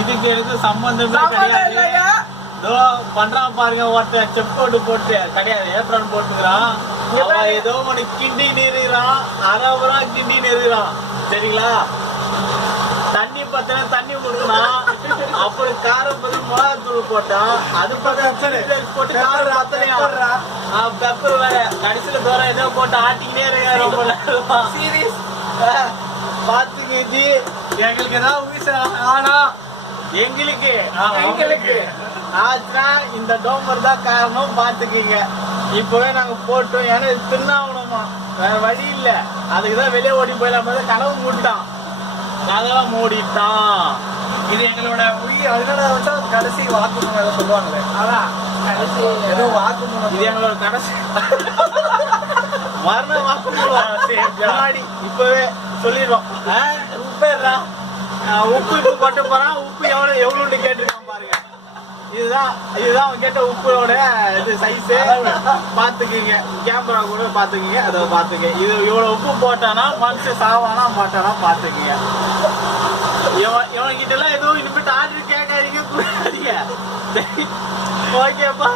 இதுக்கு எனக்கு சம்பந்தமே கிடையாது. பண்றான் பாருங்க, ஒருத்தர் செப் கோட்டு போட்டு கிடையாது ஏப்ரான் போட்டுக்கிறான். ஏதோ ஒண்ணு கிண்டி நிறுகிறான், அரைவரா கிண்டி நிறுகிறான். சரிங்களா? தண்ணி பத்தின தண்ணி ஊற்றலாம், அப்புறம் காரம் பத்தி மிளகாத்தூள் போட்டான், அது போட்டு காரம் பத்தலையா பெப்பர் வேற கடைசியில தோற ஏதோ போட்டு ஆட்டிக்கிட்டே இருக்க. ரொம்ப நேரம் சீரியஸ் பாத்துங்க ஜி. எங்களுக்கு ஏதாவது வீச ஆனா எங்களுக்கு ஆச்சுன்னா இந்த டோம்பர் தான் காரணம். பாத்துக்கீங்க, இப்பவே நாங்க போட்டோம். ஏன்னா தின்னாகணுமா, வேற வழி இல்ல. அதுக்குதான் வெளியே ஓடி போயிடலாம். கனவு மூட்டான், அதெல்லாம் மூடிட்டான். இது எங்களோட உயிர். அதனால வச்சா கடைசி வாக்குமூலம் சொல்லுவாங்களே, அதான் ஏதோ வாக்குமூலம். இது எங்களோட கடைசி மரண வாக்குமூலம். முன்னாடி இப்பவே சொல்லிடுறோம். உப்பேறா உப்பு இப்ப கொட்ட போறான். உப்பு எவ்வளவு கேட்டிருக்கான் பாருங்க. இதுதான் அவன் கேட்ட உப்போட இது சைஸ். பாத்துக்கீங்க, கேமரா கூட பாத்துக்கீங்க, அதை பாத்துக்க. இது இவ்வளவு உப்பு போட்டானா மனுஷன் சாவானா மாட்டானா பாத்துக்கீங்க. இவன் கிட்ட எல்லாம் எதுவும் இனிமேட்டு ஆர்டர் கேட்காதீங்க, கூடாதீங்க. ஓகேப்பா.